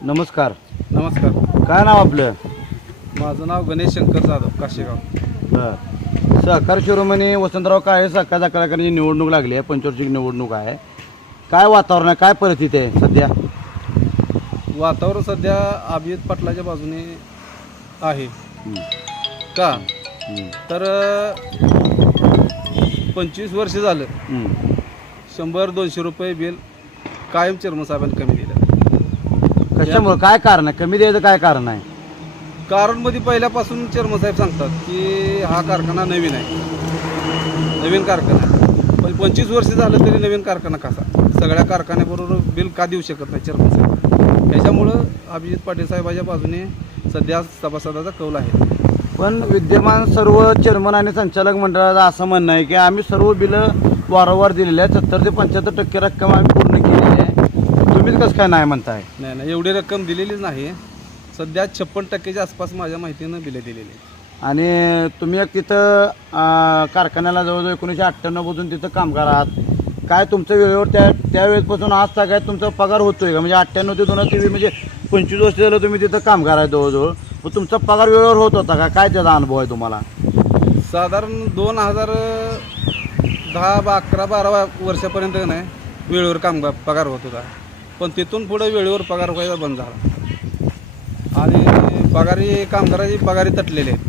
नमस्कार. नमस्कार. काय नाव आपलं? माझं नाव गणेश शंकर जाधव, काशेगाव. बरं. सहकार शिरोमणी वसंतराव काळे सहकार कारखान्याची निवडणूक लागली आहे, पंचवार्षिक निवडणूक आहे. काय वातावरण आहे, काय परिस्थिती आहे सध्या? वातावरण सध्या अभिजित पाटलाच्या बाजूने आहे. का तर 25 वर्ष झालं 100-200 रुपये बिल कायम चेअरमन साहेबांनी कमी दिलं. कशामुळे काय कारण आहे? कमी द्यायचं काय कारण आहे? कारण मध्ये पहिल्यापासून चेअरमन साहेब सांगतात की हा कारखाना नवीन आहे, नवीन कारखाना आहे. पण 25 वर्ष झालं तरी नवीन कारखाना कसा? सगळ्या कारखान्याबरोबर बिल का देऊ शकत नाही चेअरमन साहेब? त्याच्यामुळं अभिजित पाटील साहेबाच्या बाजूने सध्या सभासदाचा कौल आहे. पण विद्यमान सर्व चेअरमन आणि संचालक मंडळाचं असं म्हणणं आहे की आम्ही सर्व बिलं वारंवार दिलेली आहे, 70 ते 75% रक्कम आम्ही पूर्ण केलेली आहे. तुम्हीच कसं काय नाही म्हणताय? नाही, एवढी रक्कम दिलेलीच नाही. सध्या 56%च्या आसपास माझ्या माहितीनं बिलं दिलेली आहे. आणि तुम्ही एक तिथं कारखान्याला जवळजवळ 1998 पासून तिथं कामगार आहात. काय तुमचं वेळेवर त्यावेळेसपासून आज सगळ्यात तुमचा पगार होतोय का? म्हणजे 98 ते 2023 म्हणजे 25 वर्ष झालं तुम्ही तिथं कामगार आहे जवळजवळ. मग तुमचा पगार वेळेवर होत होता का? काय त्याचा अनुभव आहे तुम्हाला? साधारण 2011-12 वर्षापर्यंत नाही वेळेवर पगार होत होता. पण तिथून पुढे वेळेवर पगार व्हायचा बंद झाला आणि कामगाराची पगारी तटलेली आहेत.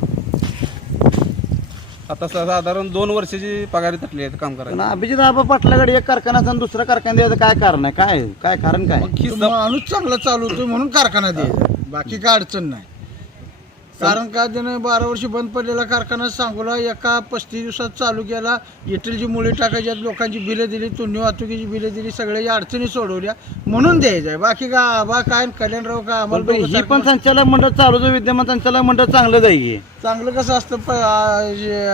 आता साधारण 2 वर्षाची पगारी तटली आहेत कामगारांची. अभिजित आबा पाटलाकडे एक कारखाना आणि दुसरा कारखाना द्यायचं काय कारण आहे? काय कारण काय? माणूस चांगला चालवतोय म्हणून कारखाना द्यायचा, बाकी काय अडचण नाही. कारण का त्यानं 12 वर्ष बंद पडलेला कारखाना सांगोला एका 35 दिवसात चालू केला. इटलची मुळे टाकायची, लोकांची बिलं दिली, तुन्नी वाहतुकीची बिलं दिली, सगळ्या अडचणी सोडवल्या म्हणून द्यायचं आहे. बाकी का आबा काय कल्याणराव काय आम्हाला ही पण संचालक मंडळ चालू विद्यमान संचालक मंडळ चांगलं जाईल. चांगलं कसं असतं,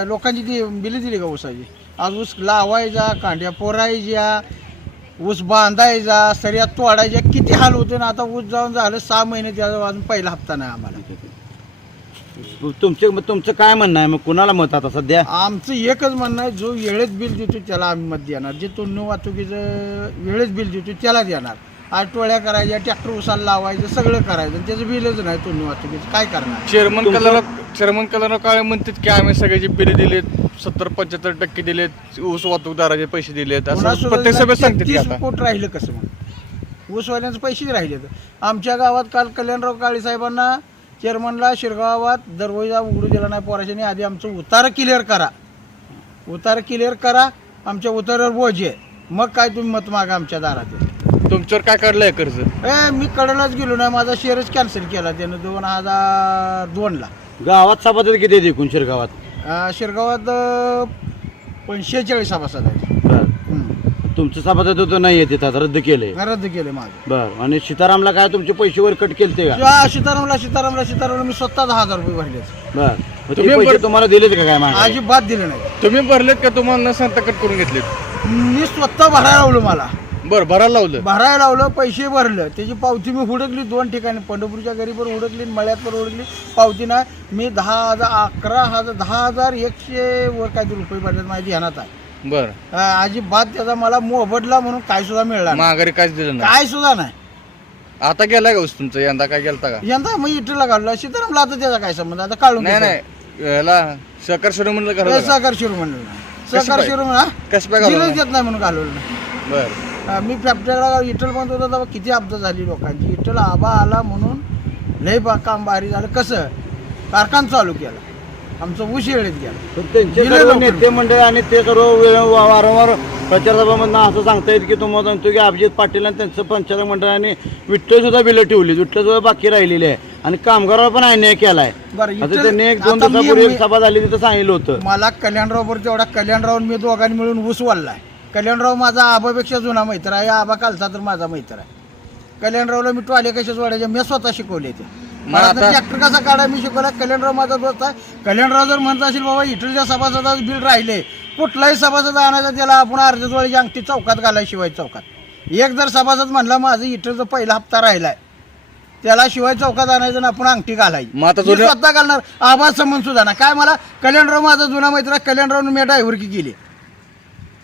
लोकांची ती बिलं दिली का ऊसाची? आज ऊस लावायचा, कांड्या पोरायच्या, ऊस बांधायचा, सऱ्या तोडायच्या, किती हाल होते ना. आता ऊस जाऊन झालं 6 महिने, त्याचा अजून पहिला हप्ता नाही आम्हाला. तुमचं काय म्हणणं आहे? मग कुणाला मत आता सध्या? आमचं एकच म्हणणं आहे, जो वेळेत बिल देतो त्याला आम्ही मत देणार. जे तुन्नी वाहतुकीचं वेळेत बिल देतो त्याला देणार. आज टोळ्या करायच्या, ट्रॅक्टर उसाला लावायचं, सगळं करायचं, त्याचं बिलच नाही तुन्नी वाहतुकीचं. काय करणार? चेअरमन कल्याणराव काळे म्हणतात की आम्ही सगळ्याची बिले दिलेत, 70-75% दिलेत, ऊस वाहतूकदाराचे पैसे दिलेत, असं प्रत्येक सभेत सांगतात की आता कोट राहिलं कसं? मग ऊसवाल्यांचे पैसेच राहिले. आमच्या गावात काल कल्याणराव काळे साहेबांना चेअरमनला शिरगावात दरवाजा उघडू दिला नाही पोराशाने. आधी आमचं उतार क्लिअर करा, आमच्या उतारावर बोज आहे, मग काय तुम्ही मत मागा आमच्या दारात. तुमच्यावर काय काढलंय कर्ज? मी कडलाच गेलो नाही, माझा शेअरच कॅन्सल केला त्यानं 2002ला. गावात सभासद किती आहेत एकूण शिरगावात? शिरगावात 46 सभासद आहेत. तुमचं सभासद होतं नाही येते रद्द केले? रद्द केले माझं. बरं. आणि सीतारामला काय तुमचे पैसे वर कट केले का? सीतारामला मी स्वतः 10,000 रुपये भरले. बरं. पैसे तुम्हाला दिलेत का काय? माझ्या अजिबात दिले नाही. तुम्ही भरलेत का तुम्हाला सांगता कट करून घेतलेत? मी स्वतः भरायला लावलं. मला बरं भरायला लावलं, पैसे भरलं. त्याची पावती मी हुडकली 2 ठिकाणी, पंढरपूरच्या गरीबर हुडकली, मळ्यात पण हुडकली, पावती नाही. मी 11,100 वर काहीतरी रुपये भरले, माझ्या ध्यानात आहे. बरं. अजिबात त्याचा मला मोबदला म्हणून काय सुद्धा मिळाला नाही. माघारी काहीच दिलं नाही? काय सुद्धा नाही. आता गेलाय का ऊस तुमचं? यंदा काय गेलता का? यंदा मी इटला घाललो. सीतारामला आता त्याचा काय संबंध? आता काढून नाही याला सहकार शिरोमणीला सहकार शिरोमणी सहकार शिरोमणी कसं दिलंच देत नाही म्हणून घालवलं नाही. बरं. मी फॅक्टरीला इटल बंद होता तेव्हा किती अपघात झाली लोकांची. इटल आबा आला म्हणून लय काम भारी झालं. कसं कारखाना चालू केला, आमचं ऊस येळीत गेला. त्यांचे सर्व नेते मंडळ आणि ते सर्व वारंवार प्रचारसभामधून असं सांगतायत की तुम्हाला सांगतो की अभिजित पाटील आणि त्यांचं पंचायत मंडळाने विठ्ठल सुद्धा बिलं ठेवली, विठ्ठल सुद्धा बाकी राहिलेली आहे आणि कामगारावर पण अन्याय केलाय. आता त्यांनी 1-2 दिवसापूर्वी एक सभा झाली तिथं सांगितलं होतं. मला कल्याणराव बरोबर तेवढा कल्याणराव मी दोघांनी मिळून ऊस वाढलाय. कल्याणराव माझा आबापेक्षा जुना मैत्र आहे. आबा कालचा तर माझा मैत्र आहे. कल्याणरावला मी टोले कशा जोडायचे मी स्वतः शिकवले. ते मला ट्रॅक्टर कसा काढा मी शिकवला. कल्याणराव माझा दोस्त आहे. कल्याणराव जर म्हणत असेल बाबा इटलच्या सभासदाचं बिल राहिले, कुठलाही सभासद आणायचा त्याला आपण अर्ध्या जोळीची अंगठी चौकात घालाय, शिवाय चौकात. एक जर सभासद म्हणला माझं इटलचा पहिला हप्ता राहिलाय, त्याला शिवाय चौकात आणायचं ना आपण अंगठी घालायची. स्वतः घालणार. आवाज संबंध सुद्धा ना काय. मला कल्याणराव माझा जुना मैत्र, कल्याणरावने मी ड्रायव्हर की केली.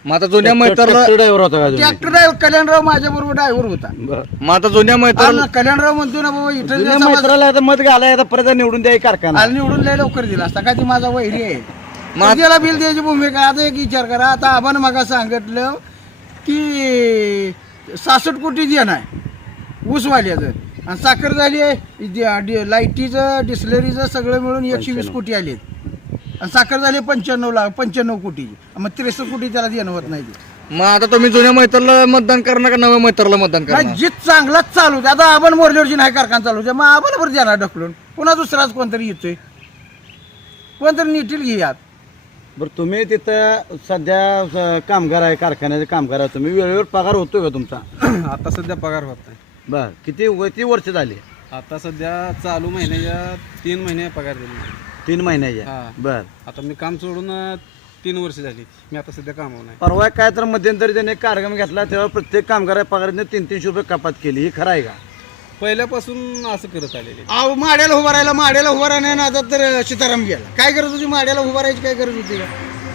मग आता जुन्या मैतारला ड्रायव्हर होता का तुम्ही? ट्रॅक्टर ड्रायव्हर कल्याणराव माझ्या बरोबर ड्रायव्हर होता. बरं. मग आता जुन्या मैतारला कल्याणराव म्हणतो ना बाबा इथं जुन्या जे समाज- मित्राला आता मत घालाय आता परत निवडून द्याय कारखाना. आणि निवडून लय लवकर दिला असता काय ती माझा वैरी आहे. मग- त्याला बिल द्यायची भूमिका. आता एक विचार करा, आता आपण मगा सांगितलं की 66 कोटी देणार ऊसवाल्याचं आणि साखर झाली आहे लाईटीचं डिस्लरीचं सगळं मिळून 120 कोटी आले आणि साखर झाली 95 कोटी. मग 63 कोटी त्याला देणं होत नाही ते. मग आता तुम्ही जुन्या मैतारला मतदान करणार का नव्या मैतारला मतदान करणार? नाही, जीत चांगलाच चालू होते. आता आपण मोरल्यावरची नाही कारखाना चालू होते, मग आपण बरं देणार ढकलून. पुन्हा दुसराच कोणतरी येतोय, कोणतरी नीटील घेऊयात. बरं तुम्ही तिथं सध्या कामगार आहे, कारखान्याचे कामगार आहे, तुम्ही वेळेवर पगार होतोय का तुमचा? आता सध्या पगार होत नाही. बर किती वर्ष झाली? आता सध्या चालू महिन्याच्या 3 महिने पगार दिले. 3 महिन्याच्या. हा. बर. आता मी काम सोडून 3 वर्ष झाली. मी आता सध्या कामावर नाही. परवा काय तर मध्यंतरी त्याने एक कार्यक्रम घेतला, तेव्हा प्रत्येक कामगार पगाराने 300 रुपये कपात केली. ही खरं आहे का? पहिल्यापासून असं करत आलेले. अहो माड्याला उभा राहिला ना आता तर सीताराम गेला. काय गरज होती माड्याला उभा राहायची, काय गरज होती का?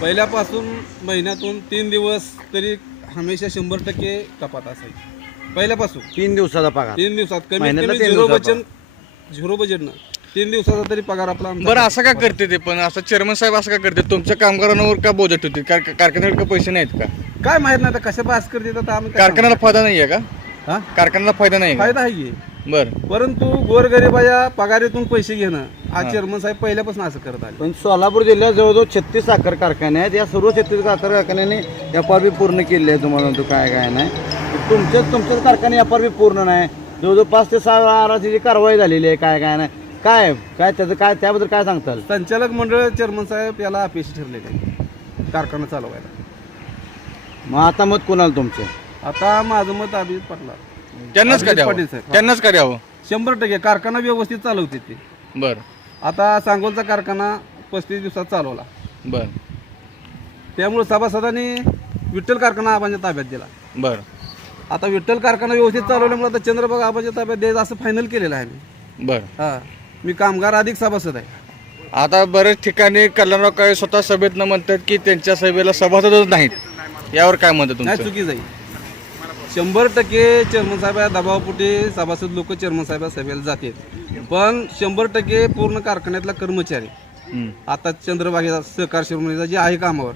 पहिल्यापासून महिन्यातून 3 दिवस तरी हमेशा 100% कपात असायची. पहिल्यापासून 3 दिवसाचा पगार. 3 दिवसात कमीत महिन्याला कमी 3 झिरो दिवसाचा बजेटनं 3 दिवसाचा तरी पगार आपला आमचा. बरं असं का करते ते? पण असं चेअरमन साहेब असं का करते? तुमच्या कामगारांवर का बोजत होते? कारखान्याकडे का पैसे नाहीत का? काय माहित नाही आता कशा पास करते तर आम्ही काय कारखान्याला फायदा नाहीये का? सांगू? हा? कारखान्याला फायदा नाही का? फायदा आहे की. बर. परंतु गोरगरिबाच्या पगारीतून पैसे घेणं आज चेअरमन साहेब पहिल्यापासून असं करत आले. पण सोलापूर जिल्ह्यात जवळजवळ 36 साखर कारखाने आहेत. या सर्व 36 साखर कारखान्याने FRP पूर्ण केली आहे. तुम्हाला म्हणतो काय काय नाही, तुमच्याच कारखाने FRP पूर्ण नाही. जवळजवळ 5 ते 6 आराची कारवाई झालेली आहे. काय काय नाही, काय काय त्याचं काय त्याबद्दल काय सांगताल? संचालक मंडळ चेअरमन साहेब याला अपयशी ठरलेले आहे कारखाना चालवायला. मग आता मत कोणाला तुमचं? आता माझं मत अभिजित पाटला. त्यांनाच का अभिजित द्यावं? पाटील साहेब. त्यांनाच का द्यावं? 100% कारखाना व्यवस्थित चालवते ते. बर आता सांगोलचा कारखाना 35 दिवसात चालवला. बर त्यामुळे सभासदांनी विठ्ठल कारखाना आबांच्या ताब्यात दिला. बर आता विठ्ठल कारखाना व्यवस्थित चालवल्यामुळे आता चंद्रबाग आबांच्या ताब्यात द्यायचं असं फायनल केलेलं आहे मी. बर. हा, मी कामगार अधिक सभासद आहे. आता बरेच ठिकाणी कल्याणराव काळे स्वतः सभेत म्हणतात की त्यांच्या सभेला सभासदच नाहीत. यावर काय म्हणतात नाही, तुमचं? चुकी जाईल. 100% चेअरमन साहेब या दबावापोटी सभासद लोक चेअरमन साहेब सभेला जातात. पण 100% पूर्ण कारखान्यातला कर्मचारी हम्म. आता चंद्रबागेचा सहकार शिरोमणीचा जे आहे कामावर,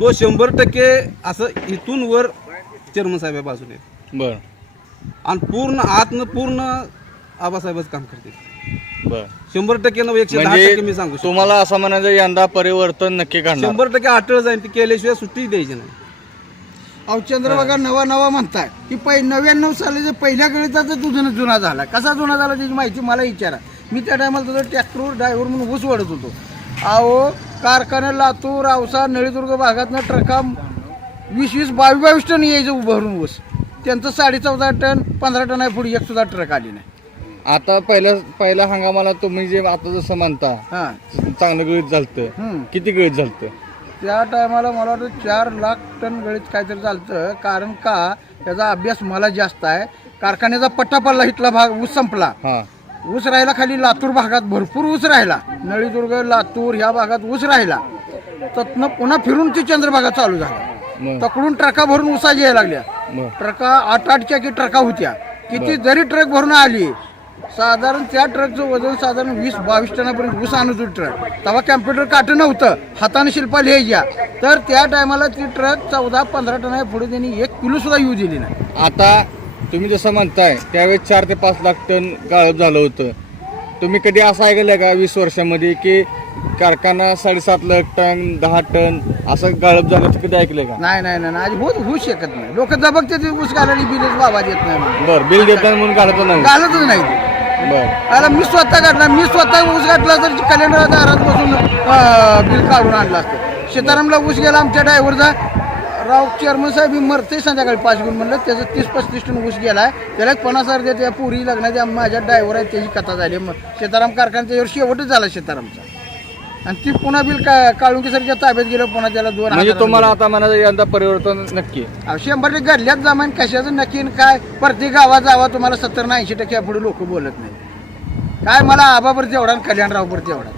तो 100% असं इथून वर चेअरमन साहेब बाजूने बर आणि पूर्ण आबासाहेबच काम करते. बर 100% न 110% म्हणजे मी सांगू शकतो. तुम्हाला असं म्हणायचं यंदा परिवर्तन नक्की करणार? 100% अटळ जाईल. ती केल्याशिवाय सुट्टी द्यायची नाही. अहो चंद्रबागा नवा म्हणताय की 99 सालाच्या पहिल्या गणिताचा जुना झाला. कसा जुना झाला त्याची माहिती मला विचारा. मी त्या टायमाला तुझं ट्रॅक्टरवर ड्रायव्हर म्हणून ऊस वडत होतो. अहो कारखाना लातूर औसा नळीदुर्ग भागातनं ट्रका 20-22 टन यायचं भरून ऊस. त्यांचं 14.5 टन 15 टन आहे. पुढे एक सुद्धा ट्रक आली नाही. आता पहिल्या हंगामाला तुम्ही जे आता जसं म्हणता हां चांगलं गळीत झालतं, किती गळीत झालतं? त्या टायमाला मला वाटतं 4 लाख टन गळीत काहीतरी चालतं. कारण का त्याचा अभ्यास मला जास्त आहे. कारखान्याचा पट्टा पडला, इथला भाग ऊस संपला. हा ऊस राहिला खाली लातूर भागात भरपूर ऊस राहिला. नळीदुर्ग लातूर ह्या भागात ऊस राहिला. त्यातनं पुन्हा फिरून ती चंद्रभागा चालू झाला. मग तकडून ट्रका भरून ऊसा यायला लागल्या. मग ट्रका 8-8 की ट्रका होत्या. किती जरी ट्रक भरून आली, साधारण त्या ट्रकचं वजन साधारण 20-22 टनापर्यंत ऊस आणत होती ट्रक. तेव्हा कॅम्प्युटर काटं नव्हतं, हाताने शिल्पा लिहायच्या. तर त्या टायमाला ती ट्रक 14-15 टना पुढे त्यांनी 1 किलो सुद्धा येऊ दिली नाही. आता तुम्ही जसं म्हणताय त्यावेळेस 4 ते 5 लाख टन गाळप झालं होतं. तुम्ही कधी असं ऐकलं का 20 वर्षामध्ये की कारखाना 7.5 लाख टन 10 टन असं गाळप झालं? कधी ऐकलं का? नाही अजिबात होऊ शकत नाही. लोक दबकते ते ऊस घालायला बिलच बाबा देत नाही म्हणून. बर बिल देताना म्हणून घालत नाही? घालतच नाही ते. बर आता मी स्वतः काढला, मी स्वतः ऊस घातला तर कल्याणराव दारात बसून बिल काढून आणलं असतं. सीतारामला ऊस गेला आमच्या ड्रायव्हरचा. राव चेअरमन साहेब मी मरते संध्याकाळी 5 घेऊन म्हणलं. त्याचं 30-35 टन ऊस गेलाय. त्याला 50,000 देते. या पुरी लग्नाच्या माझ्या ड्रायव्हर आहे त्याची कथा झाली. मग सीताराम कारखाना त्याच्यावर शेवटच झाला सीतारामचा. आणि ती पुन्हा बिल काळुंकेसरच्या ताब्यात गेलं. पुन्हा त्याला 2 म्हणजे तुम्हाला आता म्हणायचं यंदा परिवर्तन नक्की? 100% घडल्यात जमान. कशाचं नक्की काय प्रत्येक गावात जावा तुम्हाला 70-80% पुढे लोक बोलत नाही. काय मला आबावरती एवढा कल्याणराववरती एवढा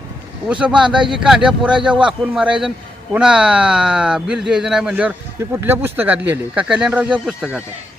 ऊस बांधायची, कांड्या पुरायच्या, वाकून मारायचं. पुन्हा बिल द्यायचं नाही म्हणल्यावर हे कुठल्या पुस्तकात लिहिले का कल्याणरावच्या पुस्तकात आहे?